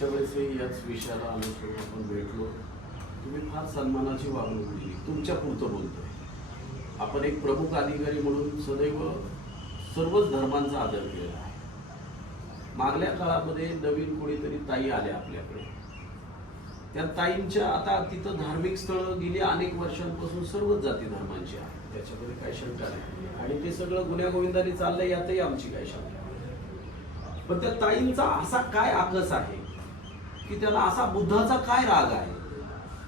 मागच्या वेळेसही याच विषयाला अनुसरून आपण भेटलो. तुम्ही फार सन्मानाची वागणूक दिली. तुमच्या पुरतं बोलतोय. आपण एक प्रमुख अधिकारी म्हणून सदैव सर्वच धर्मांचा आदर केला आहे. मागल्या काळामध्ये नवीन कोणीतरी ताई आल्या आपल्याकडे. त्या ताईंच्या आता तिथं धार्मिक स्थळं गेली अनेक वर्षांपासून सर्वच जाती धर्मांची आहेत. त्याच्यामध्ये काही शंका नाही आणि ते सगळं गुण्यागोविंदाने चाललंय यातही आमची काही शंका नाही. पण त्या ताईंचा असा काय आकस आहे की त्याला असा बुद्धाचा काय राग आहे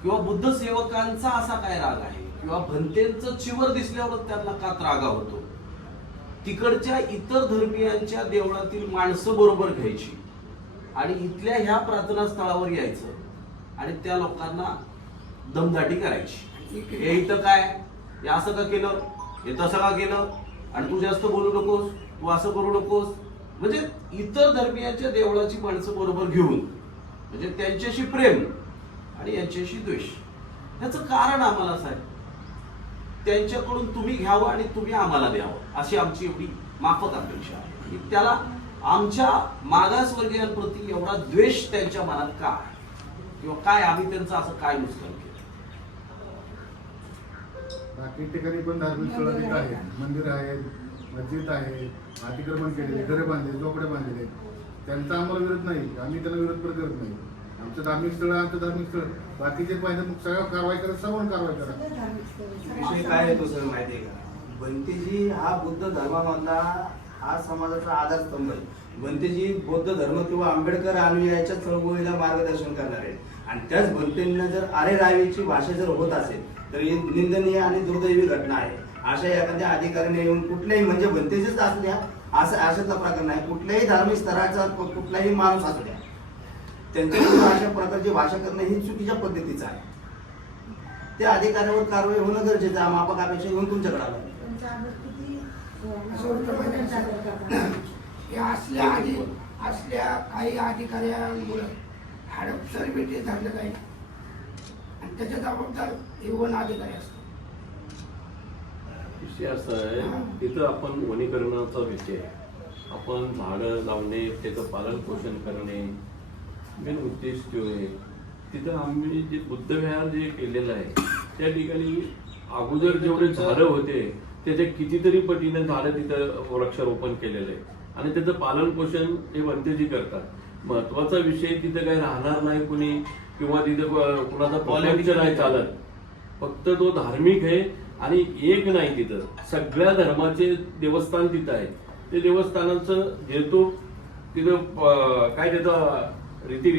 किंवा बुद्ध सेवकांचा असा काय राग आहे किंवा भंतेंचं चिवर दिसल्यावर त्यांना का त्रागा होतो. तिकडच्या इतर धर्मियांच्या देवळातील माणसं बरोबर घ्यायची आणि इथल्या ह्या प्रार्थना स्थळावर यायचं आणि त्या लोकांना दमदाटी करायची. हे इथं काय, हे असं का केलं, हे तसं का केलं, आणि तू जास्त बोलू नकोस, तू असं करू नकोस. म्हणजे इतर धर्मियांच्या देवळाची माणसं बरोबर घेऊन म्हणजे त्यांच्याशी प्रेम आणि यांच्याशी द्वेष. ह्याचं कारण आम्हाला साहेब त्यांच्याकडून तुम्ही घ्यावं आणि तुम्ही आम्हाला द्यावं अशी आमची एवढी माफक अपेक्षा आहे की त्याला आमच्या मागासवर्गीयांप्रती एवढा द्वेष त्यांच्या मनात का आहे किंवा काय आम्ही त्यांचं असं काय नुकसान केलं. बाकी ठिकाणी पण धार्मिक स्थळं आहेत, मंदिर आहेत, मस्जिद आहे, अतिक्रमण केलेले, घरे बांधले, झोपडे बांधलेले. त्यांचा आम्हाला विरोध नाही, आम्ही त्यांना विरोध पण करत नाही. आमचं धार्मिक स्थळ आमचं धार्मिक स्थळ, बाकीचे पाहिजे मग सगळं कारवाई करा, सगळं कारवाई करा. विषय काय आहे तो सगळं माहिती आहे का. भंतेजी हा बुद्ध धर्मामधला हा समाजाचा आधारस्तंभ आहे. भंतेजी बौद्ध धर्म किंवा आंबेडकर अनुयायाच्या चळवळीला मार्गदर्शन करणार आहेत आणि त्याच भंतेंना जर आरे रावीची भाषा जर होत असेल तर ही निंदनीय आणि दुर्दैवी घटना आहे. अशा एखाद्या अधिकाऱ्याने येऊन कुठल्याही म्हणजे भंतेचेच असू द्या असं अशातला प्रकार नाही, कुठल्याही धार्मिक स्तराचा कुठलाही माणूस असू द्या त्यांच्याकडून अशा प्रकारची भाषा करणं ही चुकीच्या पद्धतीचं आहे. त्या अधिकाऱ्यावर कारवाई होणं गरजेचं आहे. माफक अपेक्षा घेऊन तुमच्याकडे आलं. असल्या काही अधिकाऱ्यांमुळे हडपसर भेटी झालं जाईल आणि त्याच्या जबाबदार हे वन अधिकारी असतो. विषय असा आहे तिथं आपण वनीकरणाचा विषय आपण झाडं लावणे त्याचं पालन पोषण करणे मेन उद्देश जो आहे. तिथं आम्ही जे बुद्धविहार जे केलेलं आहे त्या ठिकाणी अगोदर जेवढे झाडं होते त्याच्या कितीतरी पटीने झाडं तिथं वृक्षारोपण केलेलं आहे आणि त्याचं पालन पोषण हे भंतेजी करतात. महत्वाचा विषय तिथं काही राहणार नाही कुणी किंवा तिथं कुणाचा पॉलिटिक्स नाही चालत. फक्त तो धार्मिक आहे आणि एक नाही, तिथं सगळ्या धर्माचे देवस्थान तिथं आहे. ते देवस्थानाचं घेतो तिथं काय त्याचा रीती